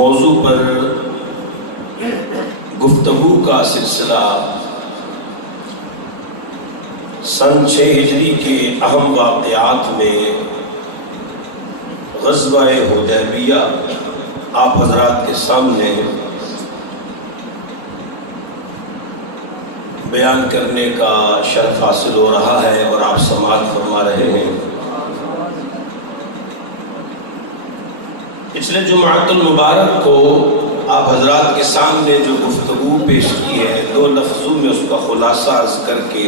موضوع پر گفتگو کا سلسلہ سن 6 ہجری کے اہم واقعات میں غزوہ حدیبیہ آپ حضرات کے سامنے بیان کرنے کا شرف حاصل ہو رہا ہے اور آپ سماعت فرما رہے ہیں۔ پچھلے جمعۃ المبارک کو آپ حضرات کے سامنے جو گفتگو پیش کی ہے 2 لفظوں میں اس کا خلاصہ عرض کر کے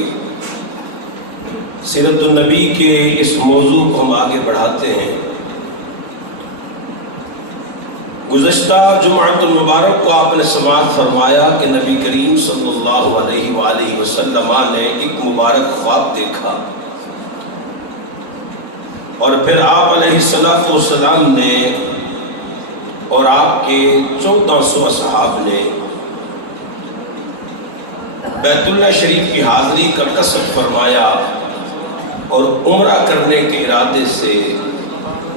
سیرت النبی کے اس موضوع کو ہم آگے بڑھاتے ہیں۔ گزشتہ جمعۃ المبارک کو آپ نے سماعت فرمایا کہ نبی کریم صلی اللہ علیہ وآلہ وسلم نے ایک مبارک خواب دیکھا، اور پھر آپ علیہ السلام نے اور آپ کے 1400 اصحاب نے بیت اللہ شریف کی حاضری کا قصد فرمایا اور عمرہ کرنے کے ارادے سے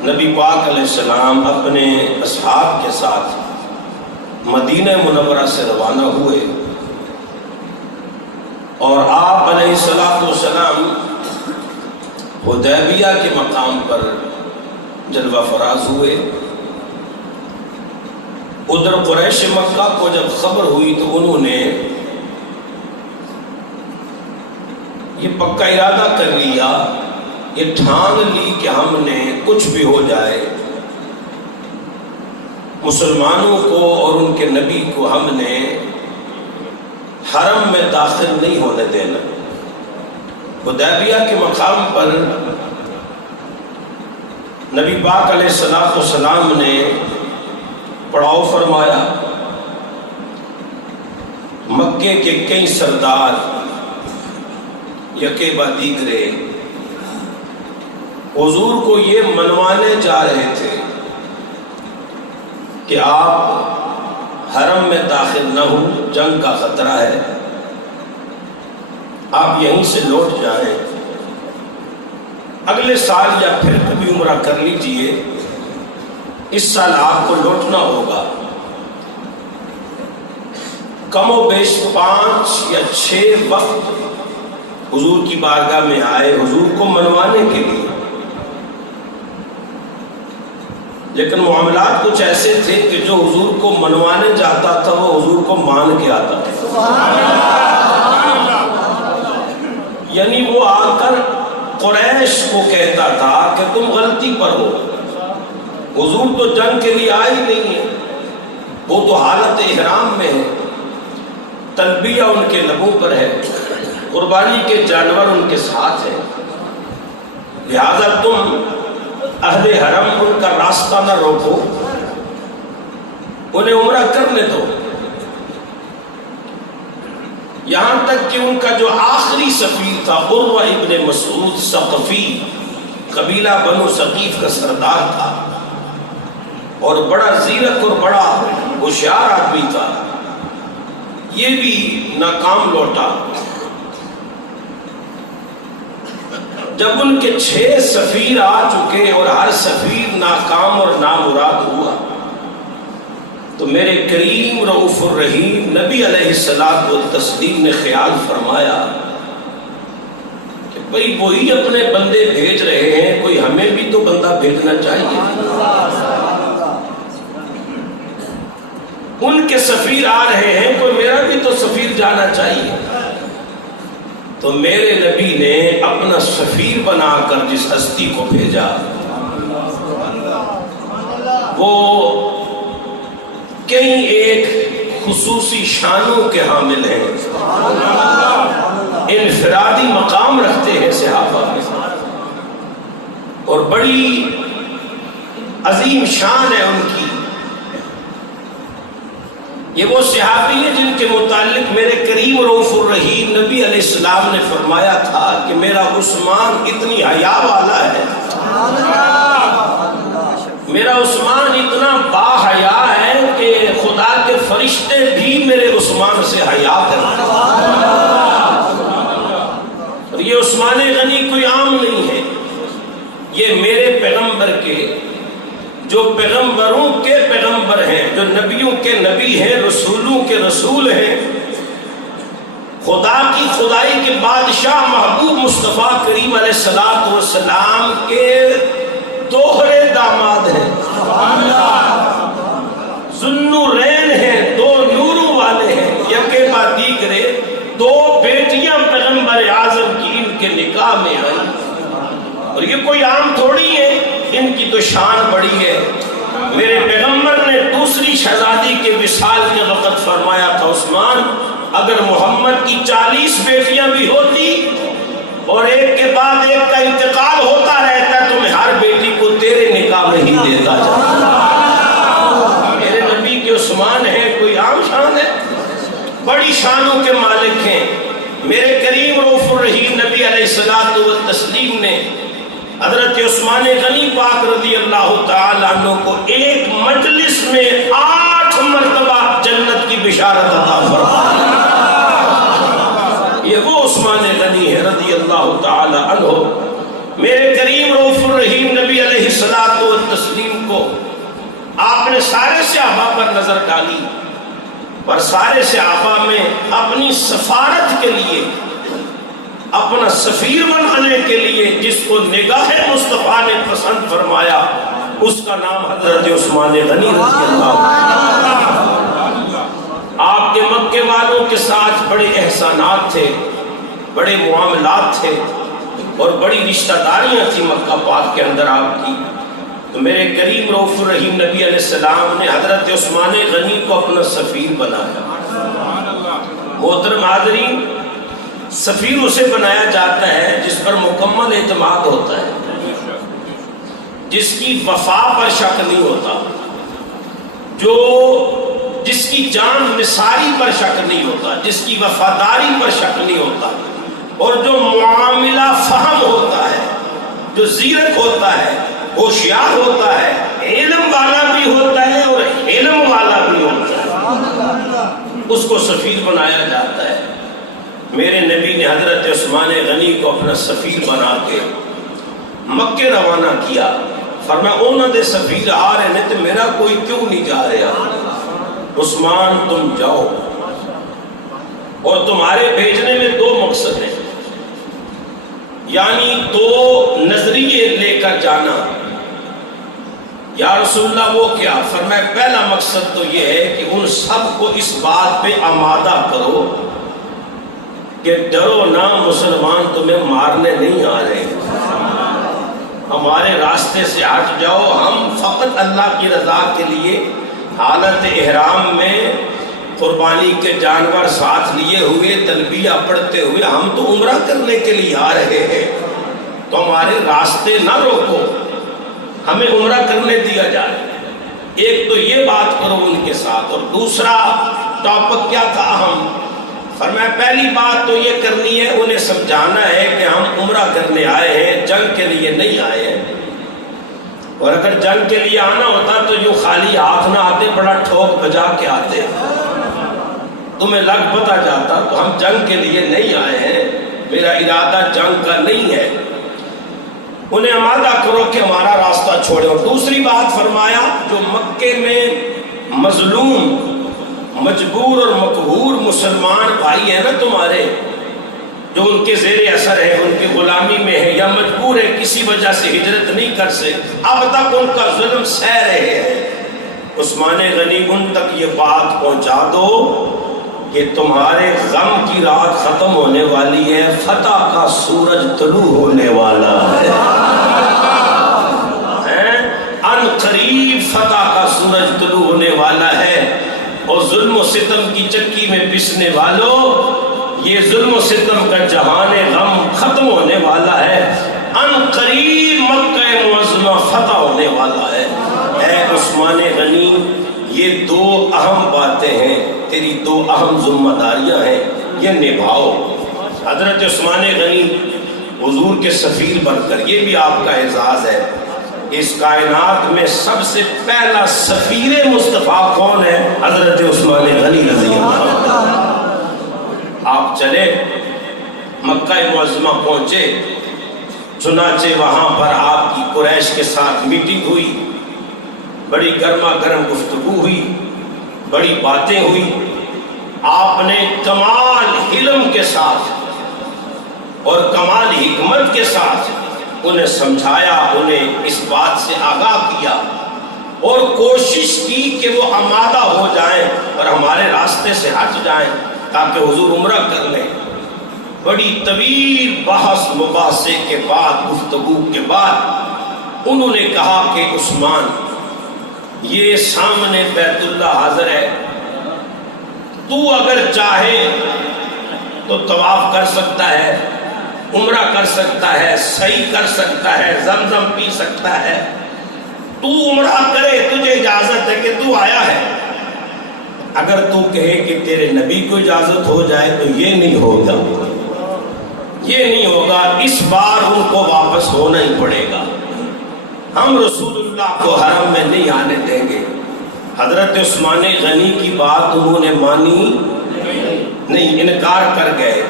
نبی پاک علیہ السلام اپنے اصحاب کے ساتھ مدینہ منورہ سے روانہ ہوئے، اور آپ علیہ السلام حدیبیہ کے مقام پر جلوہ فراز ہوئے۔ ادھر قریش مکہ کو جب خبر ہوئی تو انہوں نے یہ پکا ارادہ کر لیا، یہ ٹھان لی کہ ہم نے کچھ بھی ہو جائے مسلمانوں کو اور ان کے نبی کو ہم نے حرم میں داخل نہیں ہونے دینا۔ حدیبیہ کے مقام پر نبی پاک علیہ السلام نے پڑاؤ فرمایا۔ مکے کے کئی سردار یکے بعد دیگرے حضور کو یہ منوانے جا رہے تھے کہ آپ حرم میں داخل نہ ہوں، جنگ کا خطرہ ہے، آپ یہیں سے لوٹ جائیں، اگلے سال یا پھر کبھی عمرہ کر لیجئے، اس سال آپ کو لوٹنا ہوگا۔ کم و بیش 5 یا 6 وقت حضور کی بارگاہ میں آئے حضور کو منوانے کے لیے، لیکن معاملات کچھ ایسے تھے کہ جو حضور کو منوانے جاتا تھا وہ حضور کو مان کے آتا تھا۔ یعنی وہ آ کر قریش کو کہتا تھا کہ تم غلطی پر ہو، حضور تو جنگ کے لیے آئے ہی نہیں ہے، وہ تو حالت احرام میں ہے، تلبیہ ان کے لبوں پر ہے، قربانی کے جانور ان کے ساتھ ہیں، لہذا تم اہل حرم ان کا راستہ نہ روکو، انہیں عمرہ کرنے دو۔ یہاں تک کہ ان کا جو آخری سفیر تھا عروہ ابن مسعود ثقفی، قبیلہ بنو ثقیف کا سردار تھا اور بڑا زیرک اور بڑا ہوشیار آدمی تھا، یہ بھی ناکام لوٹا۔ جب ان کے 6 سفیر آ چکے اور ہر سفیر ناکام اور نامراد ہوا تو میرے کریم رؤوف الرحیم نبی علیہ السلام نے خیال فرمایا کہ بھئی وہی اپنے بندے بھیج رہے ہیں، کوئی ہمیں بھی تو بندہ بھیجنا چاہیے۔ ان کے سفیر آ رہے ہیں، کوئی میرا بھی تو سفیر جانا چاہیے۔ تو میرے نبی نے اپنا سفیر بنا کر جس ہستی کو بھیجا وہ کئی ایک خصوصی شانوں کے حامل ہیں، انفرادی مقام رکھتے ہیں صحابہ میں، اور بڑی عظیم شان ہے ان کی۔ یہ وہ صحابی ہیں جن کے متعلق میرے کریم رؤوف الرحیم نبی علیہ السلام نے فرمایا تھا کہ میرا عثمان اتنی حیا والا ہے، میرا عثمان اتنا با حیا ہے کہ خدا کے فرشتے بھی میرے عثمان سے حیا کرتے ہیں۔ اور یہ عثمان غنی کوئی عام نہیں ہے، یہ میرے پیغمبر کے جو پیغمبروں کے پیغمبر ہیں، جو نبیوں کے نبی ہیں، رسولوں کے رسول ہیں، خدا کی خدائی کے بادشاہ محبوب مصطفیٰ کریم علیہ السلام کے دوہرے داماد ہیں، ذوالنورین ہیں، دو نوروں والے ہیں، یکے با دیگرے، دو بیٹیاں پیغمبر اعظم کی ان کے نکاح میں آئیں، اور یہ کوئی عام تھوڑی ہے، ان کی تو شان بڑی ہے۔ میرے پیغمبر نے دوسری شہزادی کے وصال کے وقت فرمایا تھا، عثمان اگر محمد کی 40 بیٹیاں بھی ہوتی اور ایک کے بعد ایک کا انتقال ہوتا رہتا تو میں ہر بیٹی کو تیرے نکاح میں ہی دیتا جاتا۔ میرے نبی کے عثمان ہیں، کوئی عام شان ہے، بڑی شانوں کے مالک ہیں۔ میرے کریم رؤوف الرحیم نبی علیہ الصلوۃ والتسلیم نے حضرت عثمان غنی پاک رضی اللہ تعالیٰ عنہ کو ایک مجلس میں 8 مرتبہ جنت کی بشارت عطا فرمائی۔ یہ وہ عثمان غنی ہے رضی اللہ تعالیٰ عنہ۔ میرے کریم رؤوف الرحیم نبی علیہ الصلوۃ والتسلیم کو آپ نے سارے صحابہ پر نظر ڈالی، پر سارے صحابہ میں اپنی سفارت کے لیے، اپنا سفیر بنانے کے لیے جس کو نگاہ مصطفیٰ نے پسند فرمایا، اس کا نام حضرت عثمان غنی رضی اللہ عنہ۔ آپ کے مکے والوں کے ساتھ بڑے احسانات تھے، بڑے معاملات تھے، اور بڑی رشتہ داریاں تھی مکہ پاک کے اندر آپ کی۔ تو میرے کریم رؤوف الرحیم نبی علیہ السلام نے حضرت عثمان غنی کو اپنا سفیر بنایا۔ محترم حاضرین، سفیر اسے بنایا جاتا ہے جس پر مکمل اعتماد ہوتا ہے، جس کی وفا پر شک نہیں ہوتا، جس کی جان نثاری پر شک نہیں ہوتا، جس کی وفاداری پر شک نہیں ہوتا، اور جو معاملہ فہم ہوتا ہے، جو زیرک ہوتا ہے، ہوشیار ہوتا ہے، علم والا بھی ہوتا ہے اور علم والا بھی ہوتا ہے، اس کو سفیر بنایا جاتا ہے۔ میرے نبی نے حضرت عثمان غنی کو اپنا سفیر بنا کے مکے روانہ کیا۔ فرمایا انہوں نے سفیر آ رہے ہیں تو میرا کوئی کیوں نہیں جا رہا؟ عثمان تم جاؤ، اور تمہارے بھیجنے میں 2 مقصد ہیں، یعنی 2 نظریے لے کر جانا۔ یا رسول اللہ وہ کیا؟ فرمایا پہلا مقصد تو یہ ہے کہ ان سب کو اس بات پہ آمادہ کرو کہ ڈرو نہ، مسلمان تمہیں مارنے نہیں آ رہے، ہمارے راستے سے ہٹ جاؤ، ہم فقط اللہ کی رضا کے لیے حالت احرام میں قربانی کے جانور ساتھ لیے ہوئے، تلبیہ پڑھتے ہوئے ہم تو عمرہ کرنے کے لیے آ رہے ہیں، تو ہمارے راستے نہ روکو، ہمیں عمرہ کرنے دیا جائے۔ ایک تو یہ بات کرو ان کے ساتھ، اور دوسرا ٹاپک کیا تھا اہم؟ فرمایا پہلی بات تو یہ کرنی ہے، انہیں سمجھانا ہے کہ ہم عمرہ کرنے آئے ہیں، جنگ کے لیے نہیں آئے ہیں، اور اگر جنگ کے لیے آنا ہوتا تو جو خالی ہاتھ نہ آتے، بڑا ٹھوک بجا کے آتے، تمہیں لگ پتہ جاتا تو ہم جنگ کے لیے نہیں آئے ہیں، میرا ارادہ جنگ کا نہیں ہے۔ انہیں آمادہ کرو کہ ہمارا راستہ چھوڑے۔ اور دوسری بات فرمایا، جو مکے میں مظلوم، مجبور اور مقہور مسلمان بھائی ہیں نا تمہارے، جو ان کے زیر اثر ہے، ان کی غلامی میں ہے، یا مجبور ہے، کسی وجہ سے ہجرت نہیں کر سکے، اب تک ان کا ظلم سہ رہے ہیں، عثمان غنی ان تک یہ بات پہنچا دو کہ تمہارے غم کی رات ختم ہونے والی ہے، فتح کا سورج طلوع ہونے والا ہے، ان قریب فتح کا سورج طلوع ہونے والا ہے، اور ظلم و ستم کی چکی میں پسنے والوں، یہ ظلم و ستم کا جہان غم ختم ہونے والا ہے، ان قریب مکہ معظمہ فتح ہونے والا ہے۔ اے عثمان غنی، یہ 2 اہم باتیں ہیں، تیری 2 اہم ذمہ داریاں ہیں، یہ نبھاؤ۔ حضرت عثمان غنی حضور کے سفیر بن کر، یہ بھی آپ کا اعزاز ہے، اس کائنات میں سب سے پہلا سفیر مصطفیٰ کون ہے؟ حضرت عثمان غنی رضی اللہ عنہ۔ آپ چلے مکہ معظمہ پہنچے، چنانچہ وہاں پر آپ کی قریش کے ساتھ میٹنگ ہوئی، بڑی گرما گرم گفتگو ہوئی، بڑی باتیں ہوئی. آپ نے کمال علم کے ساتھ اور کمال حکمت کے ساتھ انہیں سمجھایا، انہیں اس بات سے آگاہ کیا اور کوشش کی کہ وہ آمادہ ہو جائیں اور ہمارے راستے سے ہٹ جائیں تاکہ حضور عمرہ کر لیں. بڑی طویل بحث مباحثے کے بعد، گفتگو کے بعد انہوں نے کہا کہ عثمان، یہ سامنے بیت اللہ حاضر ہے، تو اگر چاہے تو طواف کر سکتا ہے، عمرہ کر سکتا ہے، سعی کر سکتا ہے، زمزم پی سکتا ہے. تو عمرہ کرے، تجھے اجازت ہے کہ تو آیا ہے. اگر تو کہے کہ تیرے نبی کو اجازت ہو جائے تو یہ نہیں ہوگا، یہ نہیں ہوگا. اس بار ان کو واپس ہونا ہی پڑے گا. ہم رسول اللہ کو حرم میں نہیں آنے دیں گے. حضرت عثمان غنی کی بات انہوں نے مانی نہیں، انکار کر گئے.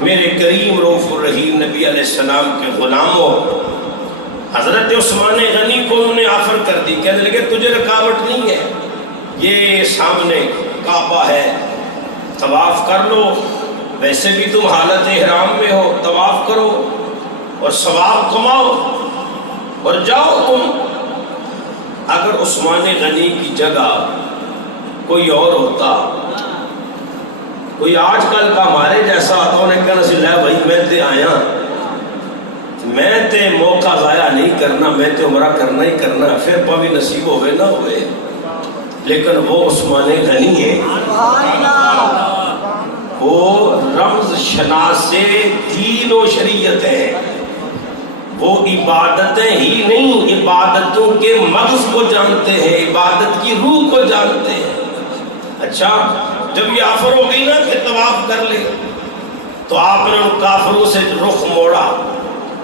میرے کریم رؤوف الرحیم نبی علیہ السلام کے غلاموں، حضرت عثمان غنی کو انہوں نے آفر کر دی. کہنے لگے تجھے رکاوٹ نہیں ہے، یہ سامنے کعبہ ہے، طواف کر لو، ویسے بھی تم حالت احرام میں ہو، طواف کرو اور ثواب کماؤ اور جاؤ تم. اگر عثمان غنی کی جگہ کوئی اور ہوتا، کوئی آج کل کا ہمارے جیسا ہوتا، انہیں کہنا سی لے بھائی میں تے آیا، میں تے موقع ضائع نہیں کرنا، میں تے عمرہ کرنا ہی کرنا، پھر پاوی نصیب ہوئے نہ ہوئے. لیکن وہ عثمان غنی ہے، وہ رمز شناس دین و شریعت ہے. وہ عبادتیں ہی نہیں، عبادتوں کے مغز کو جانتے ہیں، عبادت کی روح کو جانتے ہیں. اچھا، جب یہ آفر ہو گئی نا کہ طواف کر لے، تو آپ نے ان کافروں سے رخ موڑا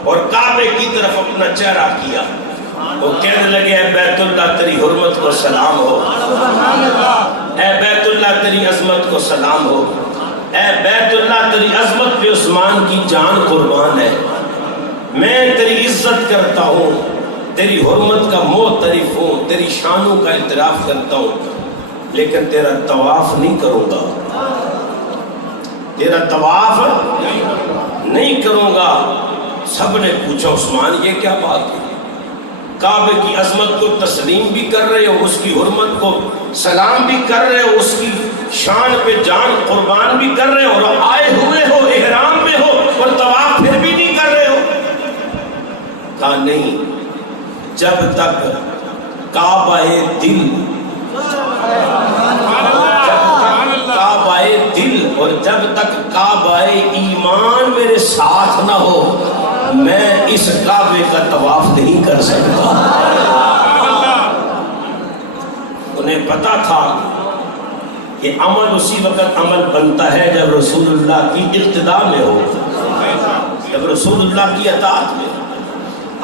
اور کعبے کی طرف اپنا چہرہ کیا. وہ کہنے لگے اے بیت اللہ تیری حرمت کو سلام ہو، اے بیت اللہ تیری عظمت کو سلام ہو، اے بیت اللہ تیری عظمت پہ عثمان کی جان قربان ہے. میں تیری عزت کرتا ہوں، تیری حرمت کا معترف ہوں، تیری شانوں کا اعتراف کرتا ہوں، لیکن تیرا طواف نہیں کروں گا، تیرا طواف نہیں کروں گا. سب نے پوچھا عثمان یہ کیا بات ہے؟ کعبے کی عظمت کو تسلیم بھی کر رہے ہو، اس کی حرمت کو سلام بھی کر رہے ہو، اس کی شان پہ جان قربان بھی کر رہے ہو، اور آئے ہوئے ہو، احرام میں ہو، اور طواف پھر بھی نہیں کر رہے ہو. کہا نہیں، جب تک کعبہ دل، کعبہ دل اور جب تک کعبہ ایمان میرے ساتھ نہ ہو، میں اس کعبے کا طواف نہیں کر سکتا. انہیں پتا تھا کہ عمل اسی وقت عمل بنتا ہے جب رسول اللہ کی اقتداء میں ہو، جب رسول اللہ کی اطاعت میں.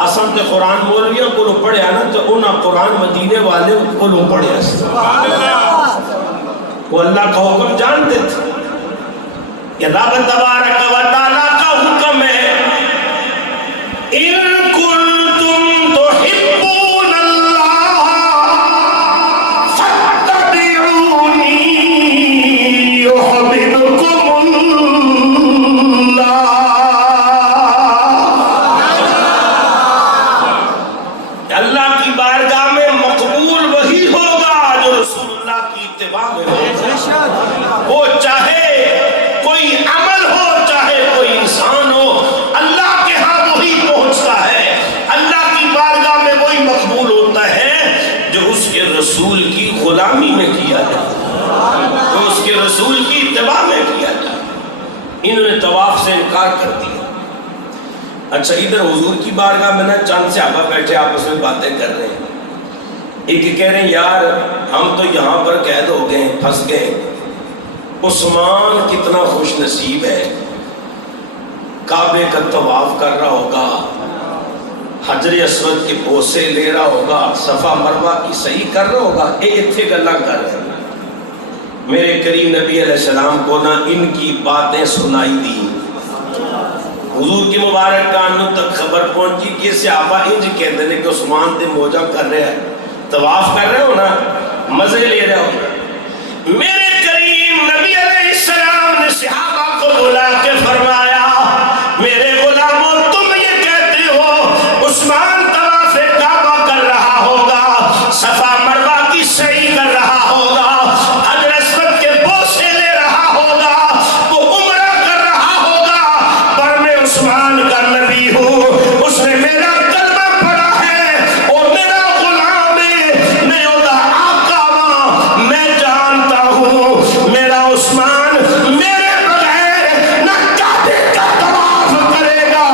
اصل کے قرآن مولویوں کو پڑھیا نا تو انہاں قرآن مدینے والے کو پڑھیا، وہ اللہ کا حکم جانتے تھے. کہ رب تبارک و تعالیٰ کا حکم ہے ان کنتم تحبون اللہ فاتبعونی یحببکم اللہ. اللہ کی بارگاہ میں مقبول وہی ہوگا جو رسول اللہ کی اتباع میں ہوگا. وہ چاہے کوئی عمل ہو، چاہے کوئی انسان ہو، اللہ کے ہاں وہی پہنچتا ہے. اللہ کی بارگاہ میں وہی مقبول ہوتا ہے جو اس کے رسول کی غلامی میں کیا جائے، جو اس کے رسول کی اتباع میں کیا جائے. انہوں نے طواف سے انکار کر دیا. اچھا، ادھر حضور کی بارگاہ میں نا چند صحابہ بیٹھے آپس میں باتیں کر رہے ہیں. ایک کہہ رہے ہیں یار ہم تو یہاں پر قید ہو گئے، پھنس گئے. عثمان کتنا خوش نصیب ہے، کعبے کا طواف کر رہا ہوگا، حجر اسود کے بوسے لے رہا ہوگا، صفا مروہ کی صحیح کر رہا ہوگا. اتنے گلا کر رہے ہیں. میرے کریم نبی علیہ السلام کو نہ ان کی باتیں سنائی دی. حضور کی مبارک کانوں تک خبر پہنچی کہ صحابہ انج کہتے ہیں کہ عثمان تے موجہ کر رہا ہے. طواف کر رہے ہو نا، مزے لے رہے ہو نا، میرے کریم نبی علیہ السلام نے صحابہ کو بلا کے فرمایا میرے غلاموں تم یہ کہتے ہو عثمان طواف کعبہ کر رہا ہوگا، صفا مروہ کی سعی کر رہا ہوگا، حجر اسود کے بوسے لے رہا ہوگا، وہ عمرہ کر رہا ہوگا، پر میں عثمان کا نبی ہوں، اس نے میرا کلمہ پڑھا ہے اور میرا غلام ہے، میں اولا آقا ہوں، میں جانتا ہوں میرا عثمان میرے بغیر نہ کعبے کا طواف کرے گا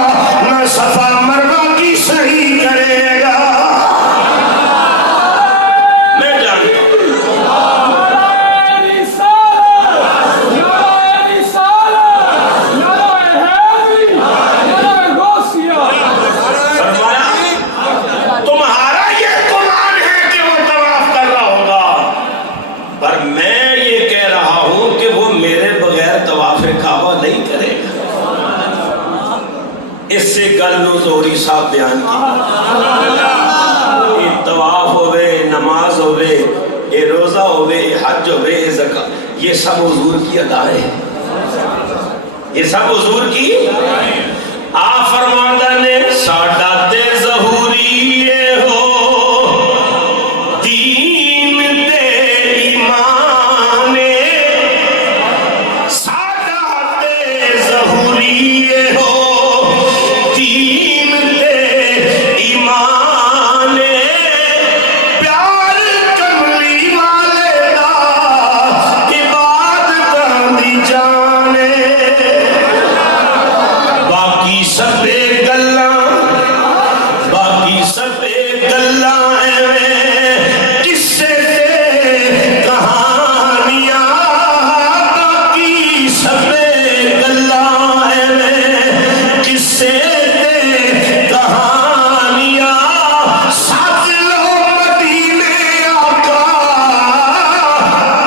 نہ صفا مروہ کی سعی کرے گا، میں جانتا ہوں۔ فرمایا تمہارا یہ گمان ہے کہ وہ طواف کر رہا ہوگا، پر میں یہ کہہ رہا ہوں کہ وہ میرے بغیر طواف کعبہ نہیں کرے گا۔ اس سے گل نو زوری صاحب بیان کی طواف ہوئے، نماز ہوئے، یہ روزہ ہوئے، حج ہوئے، یہ زکاة، یہ سب حضور کی ادائیں ہیں، یہ سب حضور کی۔ آپ فرماندہ نے ساڈا تے ظہوری ہو دین تے ایمان، ساڈا تے ظہوری ہو دین تے ایمان، پیار کملی والے دا عبادتاں دی جانے، باقی سب گلاں ایویں قصے تے کہانیاں، باقی سب گلاں ایویں قصے تے کہانیاں، سج لو مدینے آقا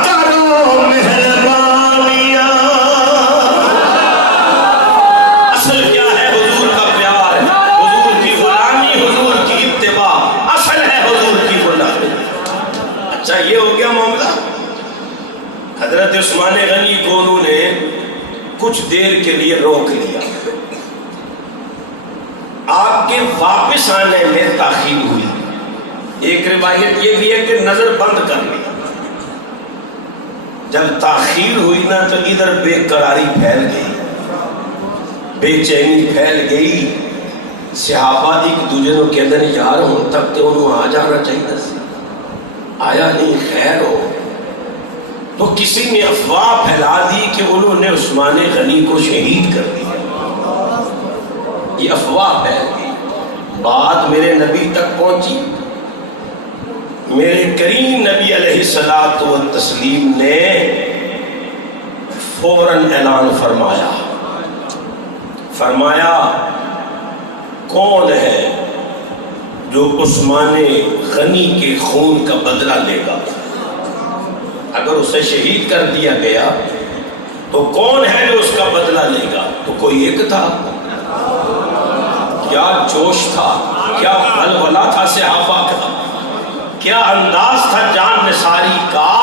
کرو مہربانیاں۔ اصل کیا ہے؟ حضور کا پیار، حضور کی غلامی، حضور کی اتباع، اصل ہے حضور کی غلامی۔ اچھا یہ ہو گیا معاملہ۔ حضرت عثمان غنی کو انہوں نے کچھ دیر کے لیے روک لیا، آپ کے واپس آنے میں تاخیر ہوئی، ایک روایت یہ بھی ہے کہ نظر بند کر لیا۔ جب تاخیر ہوئی نا تو ادھر بے قراری پھیل گئی، بے چینی پھیل گئی، صحابہ ایک دوسرے کو کہتے ہیں یار ہوں تک تو انہوں آ جانا چاہیے سی، آیا نہیں، خیر ہو۔ تو کسی نے افواہ پھیلا دی کہ انہوں نے عثمان غنی کو شہید کر دیا، یہ افواہ پھیل گئی، بات میرے نبی تک پہنچی، میرے کریم نبی علیہ الصلوۃ والتسلیم نے فوراً اعلان فرمایا کون ہے جو عثمان غنی کے خون کا بدلہ لے گا؟ اگر اسے شہید کر دیا گیا تو کون ہے جو اس کا بدلہ لے گا؟ تو کوئی ایک تھا، کیا جوش تھا، کیا ولولہ تھا صحابہ کا، کیا انداز تھا جان نثاری کا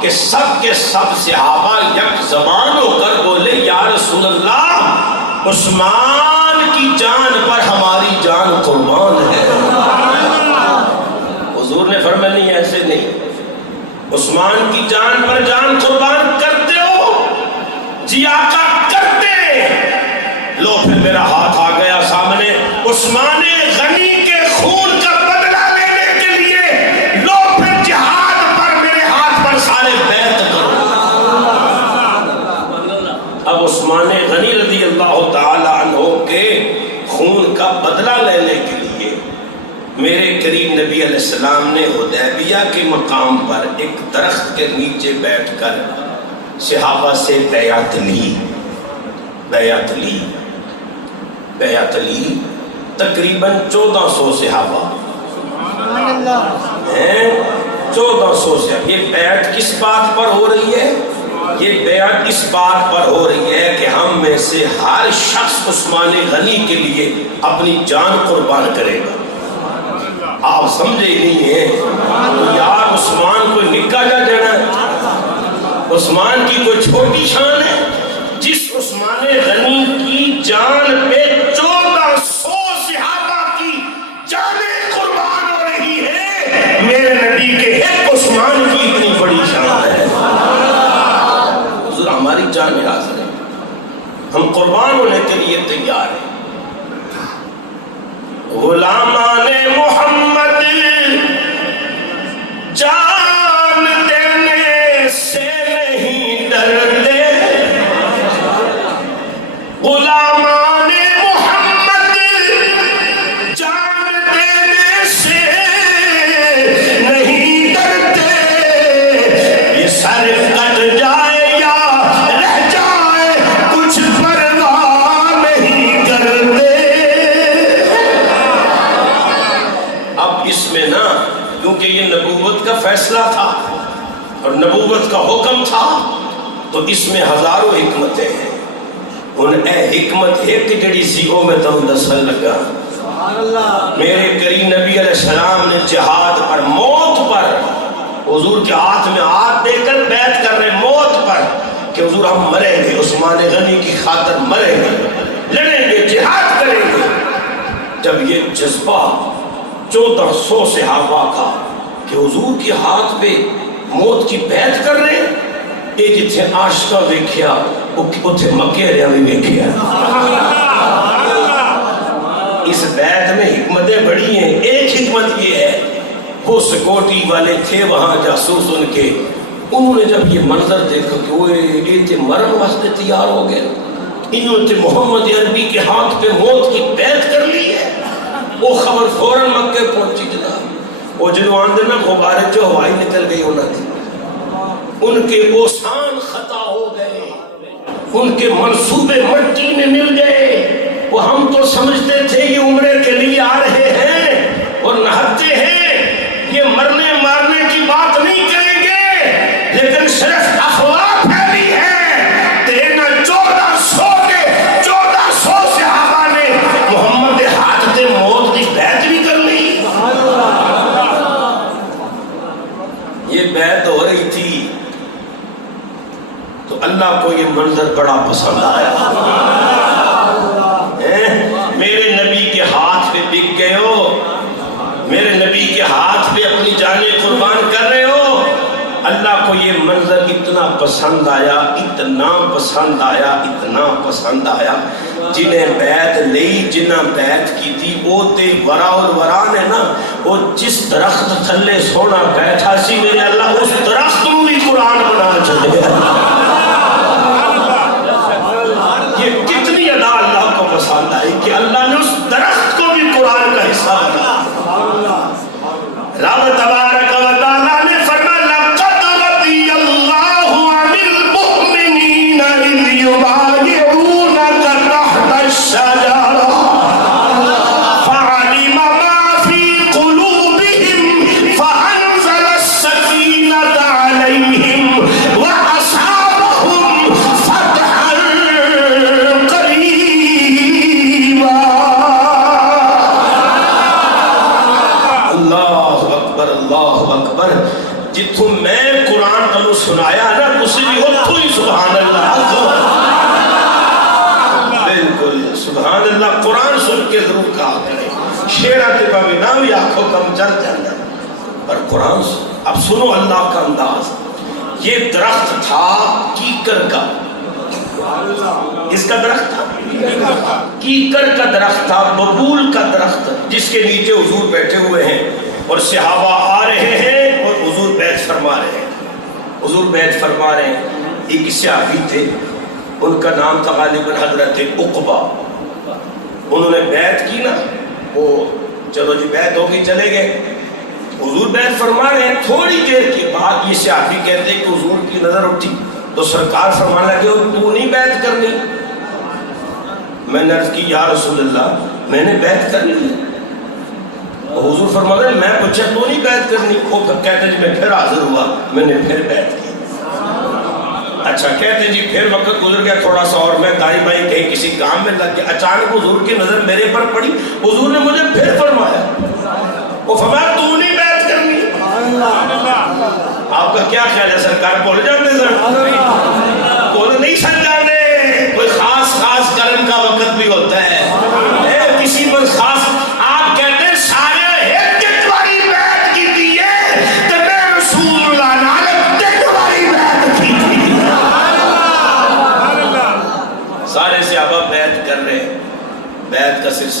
کہ سب کے سب صحابہ یک زبان ہو کر بولے یا رسول اللہ عثمان کی جان پر ہماری جان قربان ہے۔ حضور نے فرمایا نہیں، ایسے نہیں، عثمان کی جان پر جان قربان کرتے ہو؟ جی آقا کرتے۔ لو پھر میرا ہاتھ آ گیا سامنے، عثمان غنی کے خون کا بدلہ لینے کے لیے لو پھر جہاد پر میرے ہاتھ پر سارے بیعت کرو۔ اب عثمان غنی رضی اللہ تعالی عنہ کے خون کا بدلہ لینے کے لیے میرے کریم نبی علیہ السلام نے حدیبیہ کے مقام پر ایک درخت کے نیچے بیٹھ کر صحابہ سے بیعت لی تقریباً 1400 صحابہ ہیں، 1400 سے۔ یہ بیعت کس بات پر ہو رہی ہے؟ یہ بیعت اس بات پر ہو رہی ہے کہ ہم میں سے ہر شخص عثمان غنی کے لیے اپنی جان قربان کرے گا۔ آپ سمجھے نہیں ہیں نبی کے ایک عثمان کی اتنی بڑی شان ہے. حضور ہماری جان حاضر ہے، ہم قربان ہونے کے لیے تیار ہیں. غلامان محمد جان دینے سے نہیں ڈرتے، غلامان محمد جان دینے سے نہیں ڈرتے. یہ سر کٹ جائے یا رہ جائے کچھ پرواہ نہیں کرتے. اب اس میں نا کیونکہ یہ نبوت کا فیصلہ تھا اور نبوت کا حکم تھا تو اس میں ہزاروں حکمتیں ہیں. ان اے حکمت ایک جڑی سی او میں تو دسن لگا. میرے کریم نبی علیہ السلام نے جہاد پر، موت پر، حضور کے ہاتھ میں ہاتھ دے کر بیعت کر رہے موت پر کہ حضور ہم مریں گے، عثمان غنی کی خاطر مریں گے، لڑیں گے، جہاد کریں گے. جب یہ جذبہ 1400 صحابہ کا کہ حضور کے ہاتھ پہ موت کی بیعت کر رہے ہیں، یہ جتھے عاشقہ ویکھیا اتھے مکے رہا بھی ویکھیا. اس بیعت میں حکمتیں بڑی ہیں. ایک حکمت یہ ہے، وہ سیکورٹی والے تھے وہاں جاسوس ان کے، انہوں نے جب یہ منظر دیکھا کہ وہ یہ تھے مرن واسطے تیار ہو گئے، انہوں نے محمد عربی کے ہاتھ پہ موت کی بیعت کر لی ہے. وہ خبر فوراً مکے پہنچی جناب. وہ جنہوں آندے میں غبارے جو ہوائی نکل گئی انہوں نے، ان کے اوسان خطا ہو گئے، ان کے منصوبے مٹی میں مل گئے. وہ ہم تو سمجھتے تھے یہ عمرے کے لیے آ رہے ہیں اور نہتے ہیں، یہ مرنے مارنے کی بات نہیں کریں گے، لیکن صرف افواہ پھیلی ہے. تینا 1400 کے 1400 صحابہ نے محمد ہاتھ دے موت کی بیعت بھی کر لی. یہ بیعت ہو رہی تھی تو اللہ کو یہ منظر بڑا پسند آیا. میرے نبی کے ہاتھ پہ بک گئے ہو، میرے نبی کے ہاتھ پہ اپنی جانیں قربان کر رہے ہو. اللہ کو یہ منظر اتنا پسند آیا، اتنا پسند آیا، اتنا پسند آیا. جنہیں بیعت لئی، جنہیں بیعت کی تھی، وہ تے ورا اور وران ہے نا، وہ جس درخت تھلے سونا بیٹھا سی میرے اللہ اس درخت کو بھی قرآن بنا چلے. یہ کتنی ادا اللہ کو پسند آئی کہ اللہ نے اس درخت کو بھی قرآن کا حصہ بنا. رب تبارک و تعالیٰ نے فرمایا لقد رضی اللہ عن المؤمنین اذ یبایعونک تحت الشجرہ فعلم ما فی قلوبہم فانزل السکینۃ علیہم واصابہم فتحا قریبا. اللہ اکبر. جتوں میں قرآن تنو سنایا نا تسی بھی اتھو ہی سبحان اللہ. بالکل سبحان اللہ. قرآن سن کے ضرور کہا کریں، شیرہ تبا بھی نہ بھی آنکھوں کم چل جانا، پر قرآن اب سنو اللہ کا انداز. یہ درخت تھا کیکر کا. اس کا درخت تھا کیکر کا درخت تھا، ببول کا درخت، جس کے نیچے حضور بیٹھے ہوئے ہیں اور صحابہ آ رہے ہیں اور حضور بیعت فرما رہے ہیں. حضور بیعت فرما رہے ہیں. ایک صحابی تھے، ان کا نام تھا غالباً حضرت عقبہ. انہوں نے بیعت کی نا، وہ چلو جی بیعت ہوگی چلے گئے. حضور بیعت فرما رہے ہیں. تھوڑی دیر کے بعد یہ صحابی کہتے ہیں کہ حضور کی نظر اٹھی تو سرکار فرمانے لگے تو نہیں بیعت کرنی؟ میں نے عرض کی یا رسول اللہ میں نے بیعت کر لی. حضور فرماتے ہیں میں پوچھا تو نہیں بیعت کرنی؟ وہ کہتے ہیں جی میں پھر حاضر ہوا، میں نے پھر بیعت کی. اچھا کہتے ہیں جی پھر وقت گزر گیا تھوڑا سا اور میں دائیں بائیں کہیں کسی کام میں لگ گیا. اچانک حضور کی نظر میرے پر پڑی. حضور نے مجھے پھر فرمایا، وہ فرمایا تو نہیں بیعت کرنی. آپ کا کیا خیال ہے سرکار بول جاتے سر؟ بول نہیں سمجھانے. کوئی خاص خاص کرم کا وقت بھی ہوتا ہے، کسی پر خاص. آپ کہتے ہیں سارے ایک باری بیعت کی دی ہے تو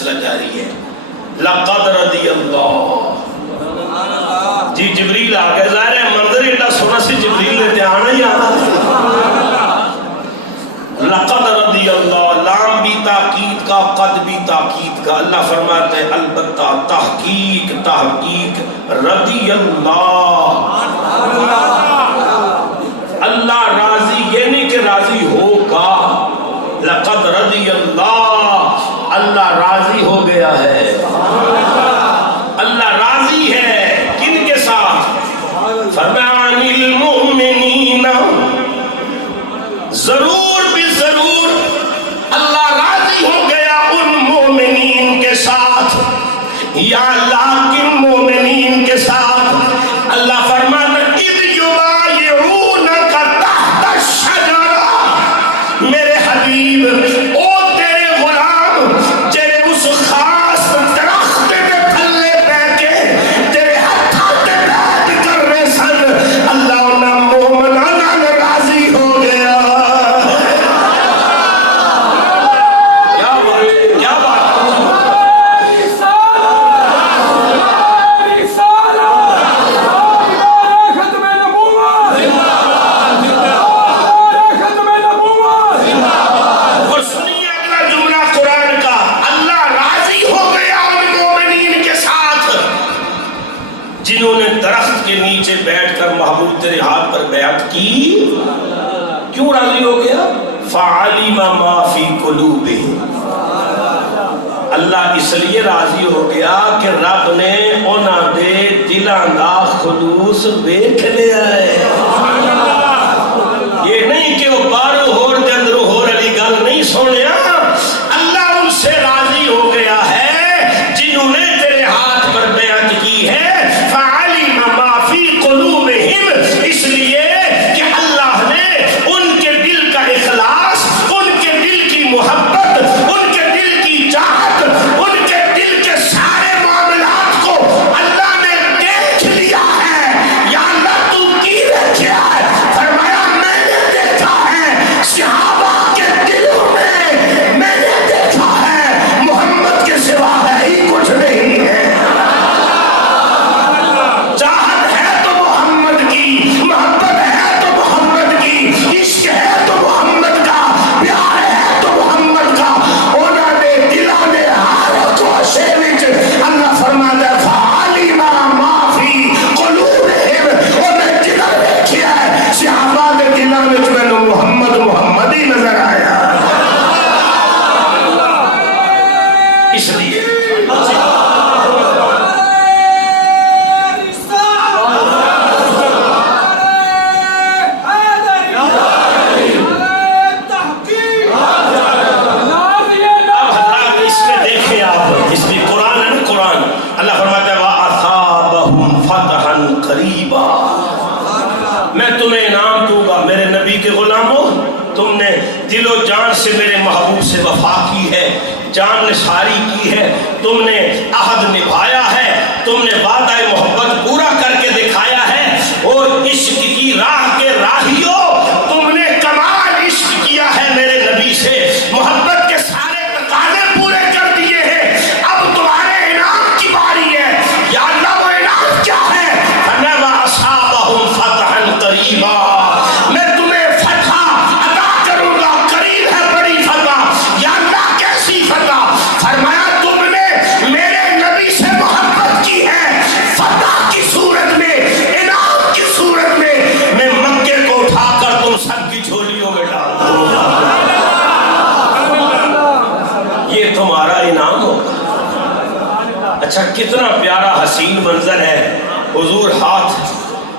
سلسلہ جاری ہے. لقد رضی اللہ. جی جبریل آ گئے. ظاہر ہے منظر ایڈا سونا سی, جبریل نے آنا ہی آنا. لقد رضی اللہ, لام بھی تاکید کا, قد بھی تاکید کا. اللہ فرماتا ہے البتہ تحقیق تحقیق رضی اللہ, اللہ راضی, یہ نہیں کہ راضی ہوگا. لقد رضی اللہ, اللہ راضی ہو گیا ہے. اللہ راضی ہے کن کے ساتھ؟ فرمایا عن المؤمنین, ضرور بھی ضرور اللہ راضی ہو گیا ان مومنین کے ساتھ. یا اللہ کن مومنین کے ساتھ؟ اللہ فرماتا اذ یبایعونک تحت الشجرہ, میرے حبیب او تیرے غلام جڑے اس خاص درخت کے تھلے بیٹھ کے تیرے ہتھاں تے بیعت کر رہے سن, اللہ انہاں مومناں نال راضی ہو گیا. جنہوں نے درخت کے نیچے بیٹھ کر محبوب تیرے ہاتھ پر بیعت کی. کیوں راضی ہو گیا؟ فَعَلِمَ مَا فِي قُلُوبِهِمْ, اللہ اس لیے راضی ہو گیا کہ رب نے انہاں دے دلاں دا خلوص ویکھ لیا ہے. یہ نہیں کہ وہ بارو ہور دے اندر ہور علی گل نہیں سونیا, اللہ ان سے راضی ہو گیا ہے جنہوں نے تیرے ہاتھ پر بیعت کی ہے. فَعَلِمَ مَا فِي قُلُوبِهِمْ, اس لیے کہ اللہ نے ان کے دل کا اخلاص, ان کے دل کی محبت, ان کے دل کی چاہت, ان کے دل کے سارے معاملات کو اللہ نے دیکھ لیا ہے. یا اللہ تو کی دیکھا ہے؟ فرمایا میں نے دیکھا ہے صحابہ کے دلوں میں نے دیکھا ہے محمد کے سوا ہے ہی کچھ نہیں ہے. چاہت ہے تو محمد کی, محبت ہے تو محمد کی, عشق ہے تو محمد کا, پیار ہے تو محمد کا. انہوں نے دلوں نے ہر کوشے وچ اللہ فرماتا ہے فَعَلِمَ مَا فِي قُلُوبِهِمْ, انہیں دل دیکھیا ہے. صحابہ کے دلوں وچ مینوں محمد محمد ہی نظر آیا. اس لیے میں تمہیں انعام دوں گا میرے نبی کے غلاموں, تم نے دل و جان سے میرے محبوب سے وفا کی ہے, جان نثاری کی ہے, تم نے عہد نبھایا ہے, تم نے وعدہ محبت پورا کر کے دکھایا ہے, اور عشق کی راہ کے راہیوں تم نے کمال عشق کیا ہے میرے نبی سے, محبت کے سارے تقاضے پورے کر دیے ہیں. اب تمہارے انعام کی باری ہے. یا اللہ وہ انعام کیا ہے؟ فَأَصَابَهُمْ فَتْحًا قَرِيبًا, میں تمہیں فتح عطا کروں گا, قریب ہے بڑی فتح. یا اللہ کیسی فتح؟ فرمایا تم نے میرے نبی سے محبت کی ہے, فتح کی صورت میں, انعام کی صورت میں میں مکے کو اٹھا کر تم سب کی جھولیوں میں ڈال دوں گا. یہ تمہارا انعام ہوگا. اچھا کتنا پیارا حسین منظر ہے. حضور ہاتھ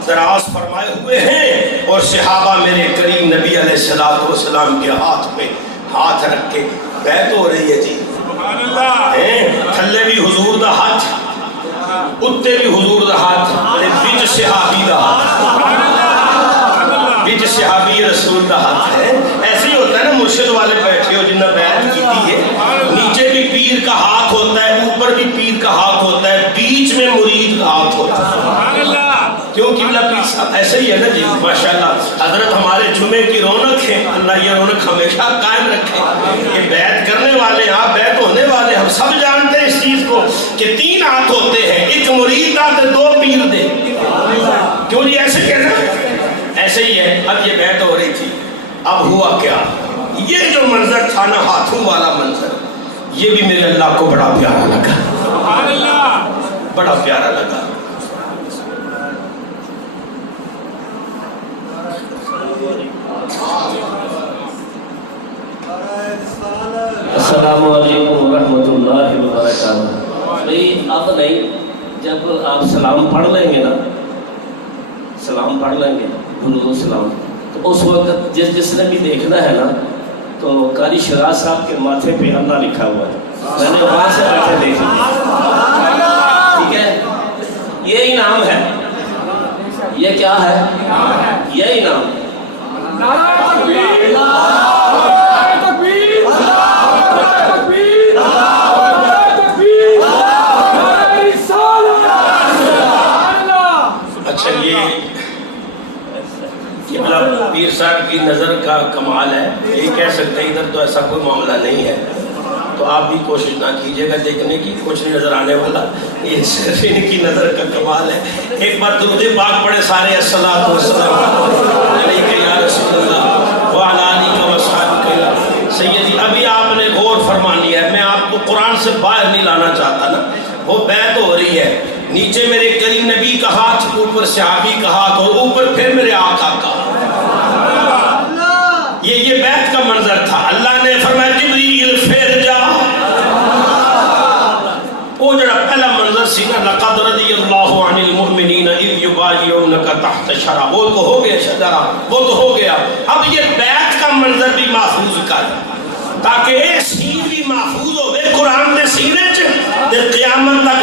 دراز فرمائے ہوئے ہیں اور صحابہ میرے کریم نبی علیہ السلام کے ہاتھ پہ ہاتھ رکھ کے بیعت ہو رہی ہے. جی تھلے بھی حضور دا ہاتھ, اتنے بھی حضور دا ہاتھ, بچ صحابی دا ہاتھ, بچ صحابی رسول دا ہاتھ ہے. ایسے ہی ہوتا ہے نا, مرشد والے بیٹھے ہو جنہیں بیعت کی ہے, نیچے بھی پیر کا ہاتھ ہوتا ہے, اوپر بھی پیر کا ہاتھ ہوتا ہے, بیچ میں مرید کا ہاتھ ہوتا ہے. کیوں قبلہ پیر صاحب ایسے ہی ہے نا جی ماشاءاللہ حضرت ہمارے جمعے کی رونق ہے، اللہ یہ رونق ہمیشہ قائم رکھے. یہ بیعت کرنے والے ہیں، آپ بیعت ہونے والے، ہم سب جانتے ہیں اس چیز کو کہ 3 ہاتھ ہوتے ہیں، ایک مرید دا تے 2 پیر دے. کیوں جی ایسے کہنا؟ ایسے ہی ہے. اب یہ بیعت ہو رہی تھی، اب ہوا کیا؟ یہ جو منظر تھا نا ہاتھوں والا منظر، یہ بھی میرے اللہ کو بڑا پیارا لگا، بڑا پیارا لگا. السلام علیکم ورحمۃ اللہ وبرکاتہ. بھئی اب نہیں، جب آپ سلام پڑھ لیں گے نا، سلام پڑھ لیں گے درود و سلام، تو اس وقت جس نے بھی دیکھنا ہے نا تو قاری شراز صاحب کے ماتھے پہ اللہ لکھا ہوا ہے، میں نے وہاں سے بیٹھے دیکھ لیا. ٹھیک ہے، یہ انعام ہے. یہ کیا ہے؟ یہ انعام. اچھا یہ پیر صاحب کی نظر کا کمال ہے. یہ کہہ سکتے ہیں ادھر تو ایسا کوئی معاملہ نہیں ہے، تو آپ بھی کوشش نہ کیجیے گا دیکھنے کی، کچھ نہیں نظر آنے والا، یہ صرف ان کی نظر کا کمال ہے. ایک بار درود پاک پڑھے سارے، الصلاۃ والسلام علیک یا رسول اللہ وعلی آلک وصحبک یا سیدی. ابھی آپ نے غور فرما لیا ہے، میں آپ کو قرآن سے باہر نہیں لانا چاہتا نا. وہ بیعت ہو رہی ہے، نیچے میرے کریم نبی کا ہاتھ، اوپر صحابی کا ہاتھ، اور اوپر پھر میرے آقا کا. یہ بیعت کا منظر تھا. اللہ نے فرمایا جبریل پھر جا. وہ جڑا پہلا منظر سی نا، لقد رضی اللہ عن المؤمنین اذ یبایعونک تحت الشجرہ، وہ تو ہو گیا شجرہ، وہ تو ہو گیا. اب یہ بیعت کا منظر بھی محفوظ کر، تاکہ یہ سین بھی محفوظ ہوئے قرآن دے سینے چ تے قیامت تک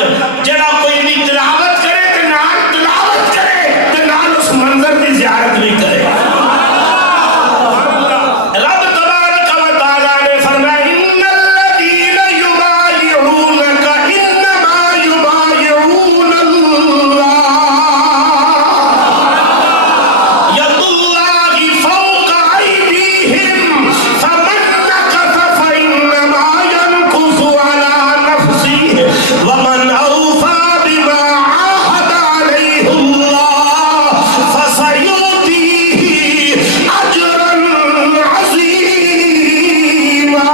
جڑا کوئی بھی تلاوت کرے تے نال تلاوت کرے تے نال اس منظر کی زیارت بھی کرے. رب تبارک و تعالی نے فرمایا ان الذین یبایعونک انما یبایعون اللہ ید اللہ فوق ایدیہم فمن نکث فانما ینکث علی نفسہ ومن اوفی بما عاہد علیہ اللہ فسیؤتیہ اجرا عظیما.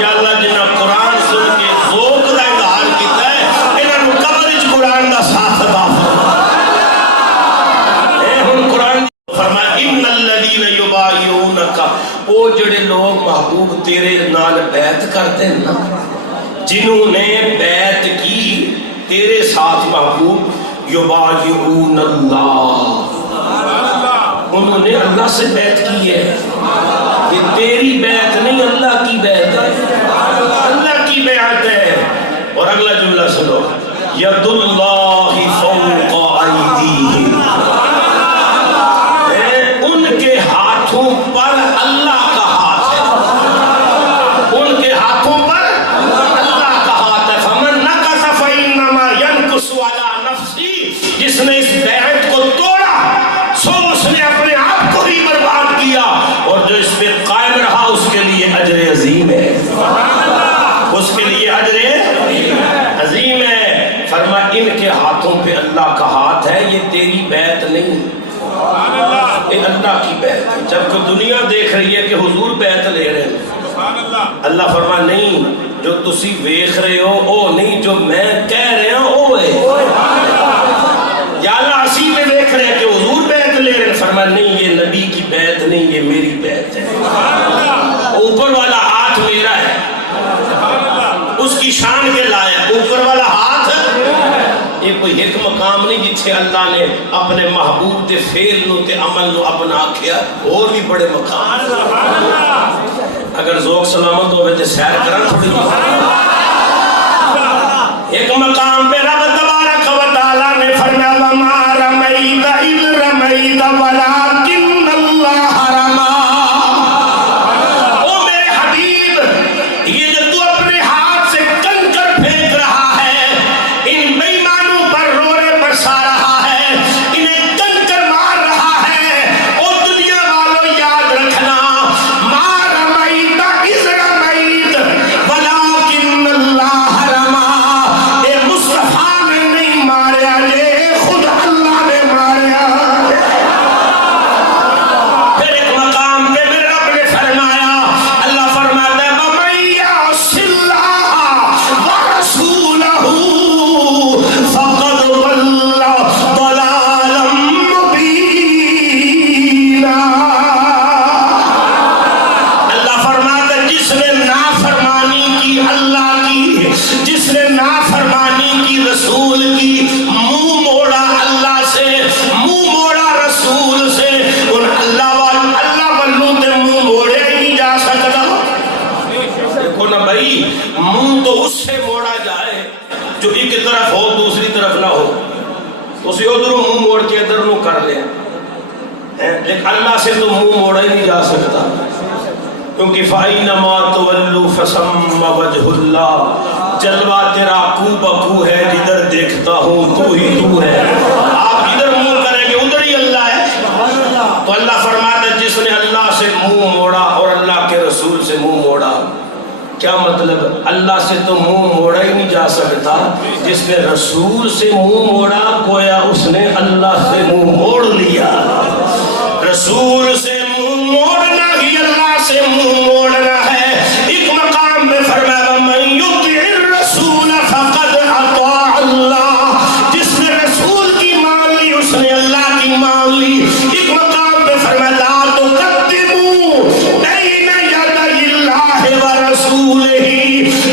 یا اللہ جنہاں قرآن سن کے ذوق دا اظہار کیتا ہے، انہاں نوں قبر وچ قرآن دا ساتھ عطا فرما. اے ہن قرآن فرمایا ان الذین یبایعونک، او جڑے لوگ محبوب تیرے نال بیعت کرتے ہیں نا، جنہوں نے بیعت کی تیرے ساتھ محبوب، یبایعون اللہ، انہوں نے اللہ سے بیعت کی ہے. یہ تیری بیعت نہیں، اللہ کی بیعت ہے، اللہ کی بیعت ہے. اور اگلا جملہ سنو، ید اللہ فوق ایدیہم، ان کے ہاتھوں پر اللہ کا ہاتھ ہے، ان کے ہاتھوں پر اللہ کا ہاتھ ہے. فمن نکث فانما ینکث علی نفسہ، جس نے اس بیعت کو توڑا سو اس نے اپنے آپ کو ہی برباد کیا، اور جو اس پہ قائم رہا اس کے لیے اجر عظیم ہے، اس کے لیے اجر عظیم ہے. فرما ان کے ہاتھوں پہ اللہ کا ہاتھ ہے، یہ تیری بیعت نہیں، یہ اللہ کی بیعت ہے. جبکہ دنیا دیکھ رہی ہے کہ حضور بیعت لے رہے ہیں، اللہ فرما نہیں، جو تسی ویکھ رہے ہو او نہیں، جو میں کہہ رہا ہوں او ہے. یا اللہ اسی میں دیکھ رہے ہیں کہ حضور بیعت لے رہے ہیں، فرما نہیں، یہ نبی کی بیعت نہیں، یہ میری بیعت ہے. اوپر والا ہاتھ میرا ہے، اس کی شان کے لائق اوپر والا ہاتھ. یہ کوئی ایک مقام نہیں جتھے اللہ نے اپنے محبوب دے فعل نو تے عمل نو اپنا کیا، اور بھی بڑے مقام. اگر ذوق سلامت ہوئے تے سیر کرن تھوڑی ایک مقام پہ رب تبارک و تعالی نے فرمایا وما رمیت اذ رمیت ولکن اللہ رمی. او میرے حبیب، یہ جو تو اپنے ہاتھ سے کنکر پھینک رہا ہے، ان بے ایمان جو ایک طرف ہو دوسری طرف نہ ہو، اسی ادھر منہ موڑ کے ادھر نو کر لیں، لیکن اللہ سے تو منہ موڑا ہی نہیں جا سکتا، کیونکہ فَأَيْنَمَا تُوَلُّوا فَثَمَّ وَجْهُ اللَّهِ، جلوہ تیرا کو بکو ہے، جدھر دیکھتا ہوں تو ہی تو ہے، آپ جدھر منہ کریں گے ادھر ہی اللہ ہے۔ تو اللہ فرماتا ہے جس نے اللہ سے منہ موڑا اور اللہ کے رسول سے منہ موڑا، کیا مطلب؟ اللہ سے تو منہ موڑا ہی نہیں جا سکتا، جس نے رسول سے منہ موڑا گویا اس نے اللہ سے منہ موڑ لیا۔ رسول سے منہ موڑنا ہی اللہ سے منہ موڑنا ہے۔ ایک مقام میں فرمایا وَمَن يُطِعِ الرَّسُولَ فَقَدْ أَطَاعَ اللَّهَ، جس نے رسول کی مان لی اس نے اللہ کی مان لی۔ ایک مقام میں فرمایا لَا تُقَدِّمُوا بَيْنَ يَدَيِ اللَّهِ وَرَسُولِهِ،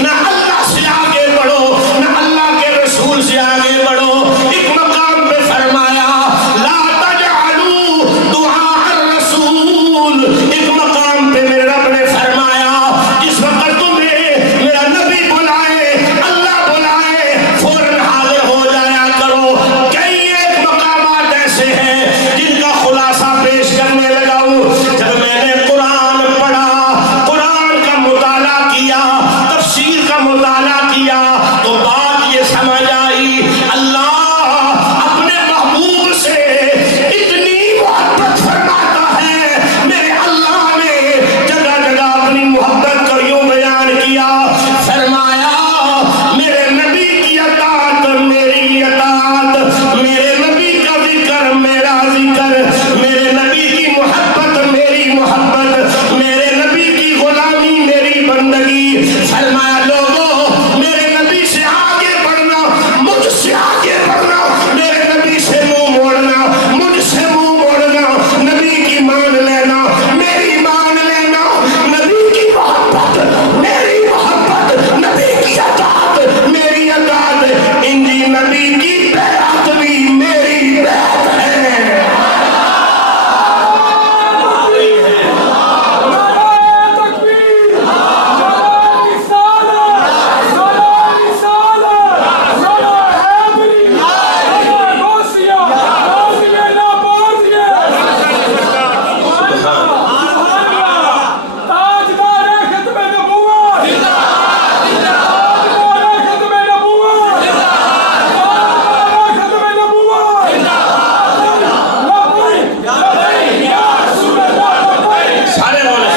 نہ اللہ سے آگے بڑھو نہ اللہ کے رسول سے آگے بڑھو۔ ایک مقام میں فرمایا لا تجعلوا دعاء الرسول، ایک مقام پہ میرے رب نے فرمایا جس وقت تمہیں میرا نبی بلائے اللہ بلائے فوراً حاضر ہو جایا کرو۔ کئی ایک مقامات ایسے ہیں جن کا خلاصہ پیش کرنے لگا ہوں۔ جب میں نے قرآن پڑھا، قرآن کا مطالعہ کیا، تفسیر کا مطالعہ کیا، تو بات یہ سمجھ آئی اللہ اپنے محبوب سے اتنی محبت فرماتا ہے۔ میرے اللہ نے جگہ جگہ اپنی محبت کو یوں بیان کیا، فرمایا میرے نبی کی اطاعت میری اطاعت، میرے نبی کا ذکر میرا ذکر، میرے نبی کی محبت میری محبت، میرے نبی کی غلامی میری بندگی۔ فرمایا لوگوں میرے نبی سے آگے بڑھنا، مجھ سے آگے بڑھنا، میرے نبی سے منہ موڑنا، مجھ سے منہ موڑنا، نبی کی مان لینا، میری مان لینا، نبی کی محبت میری محبت، نبی کی اطاعت میری اطاعت، انجی نبی کی بیعت بھی میری بیعت ہے۔ سارے بولے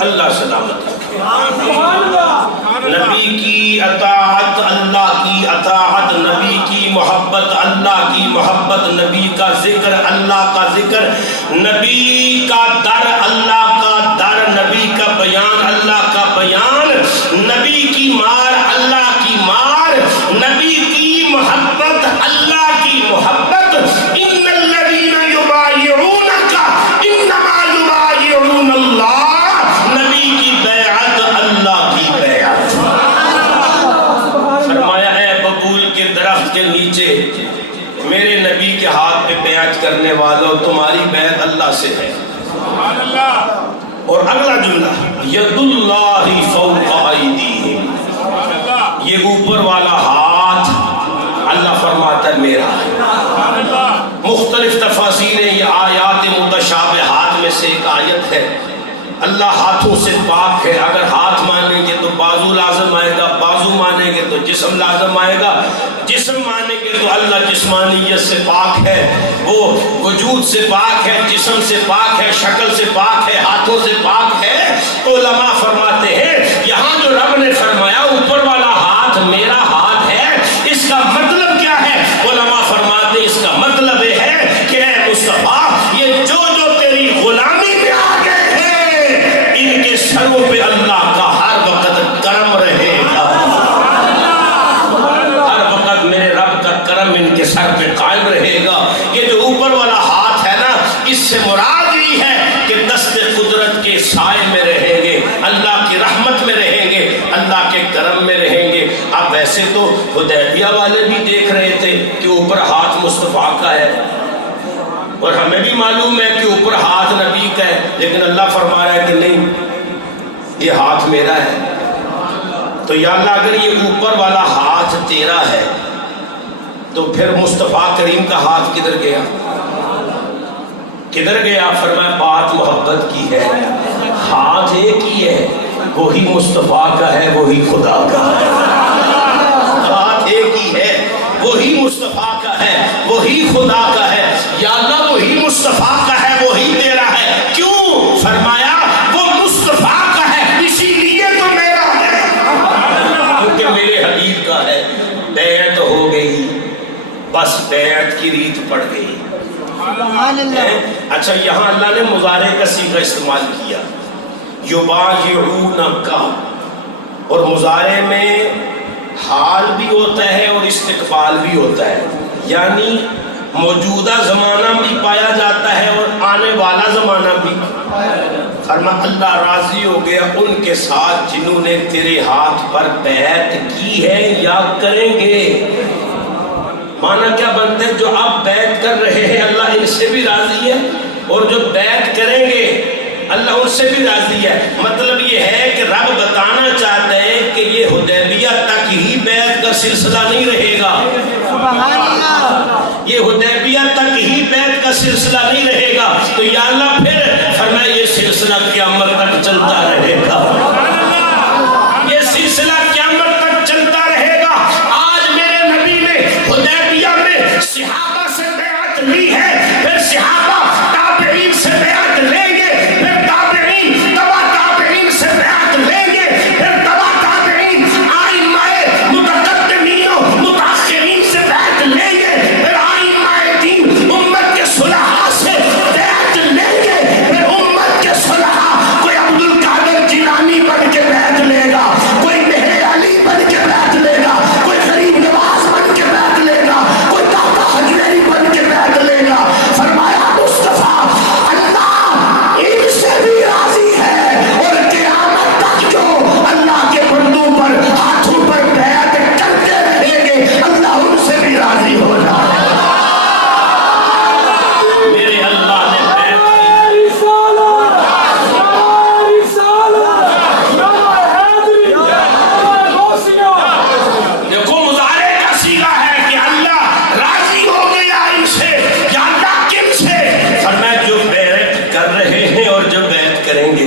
اللہ سلامت رکھے۔ نبی کی اطاعت اللہ کی اطاعت، نبی کی محبت اللہ کی محبت، نبی کا ذکر اللہ کا ذکر، نبی کا در اللہ کا در، نبی کا بیان اللہ کا بیان، نبی کی مار اللہ کی مار، نبی کی محبت اللہ کی محبت۔ ان الذین یبایعونک انما یبایعون اللہ، نبی کی بیعت اللہ کی بیعت۔ فرمایا اے ببول کے درخت کے نیچے میرے نبی کے ہاتھ پہ بیعت کرنے والوں تمہاری بیعت اللہ سے ہے۔ اور اگلا جملہ ید اللہ فوق ایدیہم، یہ اوپر والا ہاتھ اللہ فرماتا ہے میرا ہے۔ مختلف تفاسیر ہیں، یہ آیات متشابہات میں سے ایک آیت ہے۔ اللہ ہاتھوں سے پاک ہے، اگر ہاتھ مانیں گے تو بازو لازم آئے گا، بازو مانیں گے تو جسم لازم آئے گا، جسم مانیں گے تو اللہ جسمانیت سے پاک ہے، وہ وجود سے پاک ہے، جسم سے پاک ہے، شکل سے پاک ہے، ہاتھوں سے پاک ہے۔ تو علماء فرماتے ہیں یہاں جو رب نے فرمایا اوپر والا ہاتھ میرا ہاتھ ہے، اس کا مطلب کیا ہے؟ علماء فرماتے ہیں اس کا مطلب یہ ہے کہ اے مصطفیٰ یہ جو تیری غلامی میں آ گئے ہیں ان کے سروں پہ اللہ کا ہر وقت کرم رہے گا، ہر وقت میرے رب کا کرم ان کے سر پہ قائم رہے گا۔ یہ جو اوپر والا ہاتھ ہے نا، اس سے مراد یہ ہے کہ دست قدرت کے سائے میں رہیں گے، اللہ کی رحمت میں رہیں گے، اللہ کے کرم میں رہیں گے۔ اب ویسے تو حدیبیہ والے بھی دیکھ رہے تھے کہ اوپر ہاتھ مصطفیٰ کا ہے، اور ہمیں بھی معلوم ہے کہ اوپر ہاتھ نبی کا ہے، لیکن اللہ فرما رہا ہے کہ نہیں، یہ ہاتھ میرا ہے۔ تو یا اللہ اگر یہ اوپر والا ہاتھ تیرا ہے تو پھر مصطفیٰ کریم کا ہاتھ کدھر گیا؟ کدھر گیا؟ فرمایا بات محبت کی ہے، ہاتھ ایک ہی ہے، وہی مصطفیٰ کا ہے، وہی خدا کا ہے۔ ہاتھ ایک ہی ہے، وہی مصطفیٰ کا ہے، وہی خدا کا ہے۔ یا اللہ وہی مصطفیٰ کا ہے، وہی تیرا ہے۔ کیوں؟ فرمایا وہ مصطفیٰ کا ہے اسی لیے تو میرا ہے، کیونکہ میرے حبیب کا ہے۔ بیعت ہو گئی، بس بیعت کی ریت پڑ گئی۔ اچھا یہاں اللہ نے مضارع کا صیغہ استعمال کیا، یبایعونک، اور مضارع میں حال بھی ہوتا ہے اور استقبال بھی ہوتا ہے، یعنی موجودہ زمانہ بھی پایا جاتا ہے اور آنے والا زمانہ بھی۔ فرما اللہ راضی ہو گیا ان کے ساتھ جنہوں نے تیرے ہاتھ پر بیعت کی ہے یا کریں گے۔ معنی کیا بنتے ہیں؟ جو اب بیعت کر رہے ہیں اللہ ان سے بھی راضی ہے، اور جو بیعت کریں گے اللہ ان سے بھی راضی ہے۔ مطلب یہ ہے کہ رب بتانا چاہتا ہے کہ یہ حدیبیہ تک ہی بیعت کا سلسلہ نہیں رہے گا، یہ حدیبیہ تک ہی بیعت کا سلسلہ نہیں رہے گا، تو یا اللہ پھر فرمایا یہ سلسلہ قیامت تک چلتا رہے گا، یہ سلسلہ قیامت تک چلتا رہے گا۔ آج میرے نبی نے حدیبیہ میں صحابہ سے بیعت لی ہے، پھر صحابہ تابعین سے بیعت لیں گے، پھر تابعین تبع تابعین سے بیعت لیں گے، پھر تبع تابعین ائمہ متقدمین و متاخرین سے بیعت لیں گے، پھر ائمہ دین امت کے صلحاء سے بیعت لیں گے، پھر امت کے صلحاء کوئی عبد القادر جیلانی بن کے بیعت لے گا، کوئی مہر علی بن کے بیعت لے گا، کوئی غریب نواز بن کے بیعت لے گا، کوئی داتا حجویری بن کے بیعت لے گا۔ فرمایا مصطفیٰ اللہ ان سے بھی راضی ہے، اور قیامت تک جو اللہ کے بندوں پر ہاتھوں پر بیعت کرتے رہیں گے اللہ ان سے بھی راضی ہو جائے۔ میرے اللہ نے بیعت دیکھو مظاہرے کا صیغہ ہے کہ اللہ راضی ہو گیا ان سے، یا اللہ کن سے؟ فرمایا جو بیعت کر رہے ہیں اور جو بیعت کریں گے،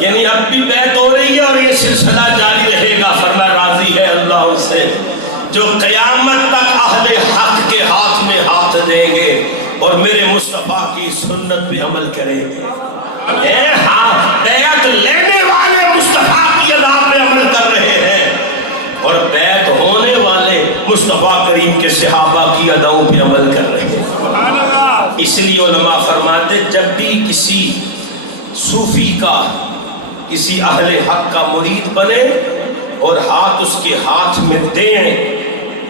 یعنی اب بھی بیعت ہو رہی ہے اور یہ سلسلہ جاری رہے گا۔ فرمایا راضی ہے اللہ ان سے جو قیامت تک اہل حق کے ہاتھ میں ہاتھ دیں گے اور میرے مصطفیٰ کی سنت پہ عمل کریں گے۔ بیعت لینے والے مصطفیٰ کی ادا پہ عمل کر رہے ہیں، اور بیعت ہونے والے مصطفیٰ کریم کے صحابہ کی اداؤں پہ عمل کر رہے ہیں۔ اس لیے علماء فرماتے جب بھی کسی صوفی کا، کسی اہل حق کا مرید بنے اور ہاتھ اس کے ہاتھ میں دیں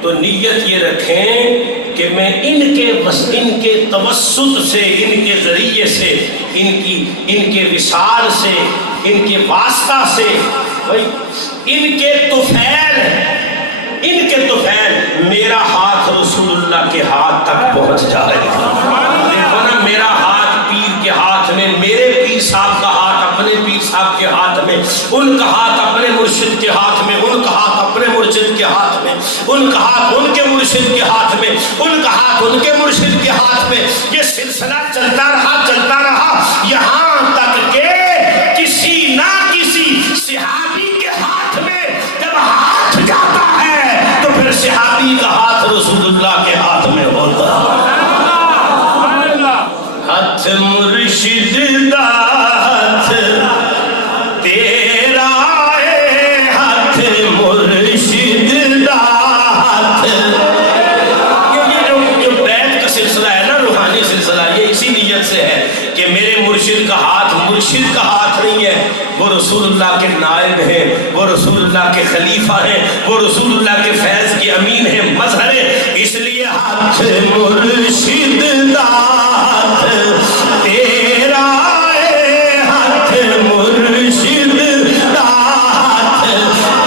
تو نیت یہ رکھیں کہ میں ان کے توسط سے، ان کے ذریعے سے، ان کے وصال سے، ان کے واسطہ سے، ان کے طفیل میرا ہاتھ رسول اللہ کے ہاتھ تک پہنچ جائے۔ دیکھو نا میرا ہاتھ پیر کے ہاتھ میں، میرے پیر صاحب کا ہاتھ اپنے پیر صاحب کے ہاتھ میں، ان کا ہاتھ اپنے مرشد کے ہاتھ میں، ان کا ہاتھ اپنے مرشد کے ہاتھ میں، ان کا ہاتھ ان کے مرشد کے ہاتھ میں، ان کا ہاتھ ان کے مرشد کے ہاتھ میں، یہ سلسلہ چلتا رہا یہاں تک کہ کسی نہ کسی صحابی کے ہاتھ میں جب ہاتھ جاتا ہے تو پھر صحابی کا ہاتھ رسول اللہ کے ہاتھ میں ہوتا ہے۔ ہاتھ مرشد دا ہاتھ تیرا ہے، ہاتھ مرشد دا ہاتھ۔ یہ جو بیعت کا سلسلہ ہے نا، روحانی سلسلہ، یہ اسی نیت سے ہے کہ میرے مرشد کا ہاتھ مرشد کا ہاتھ نہیں ہے، وہ رسول اللہ کے نائب ہیں، وہ رسول اللہ کے خلیفہ ہیں، وہ رسول اللہ کے فیض کے امین ہیں، مظہر ہیں۔ اس لیے ہاتھ مرشد دا ہاتھ تیرا ہے، ہاتھ مرشد دا ہاتھ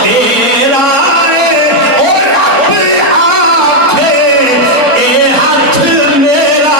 تیرا ہے، اور رب آنکھے اے ہاتھ میرا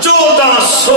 1400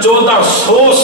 1400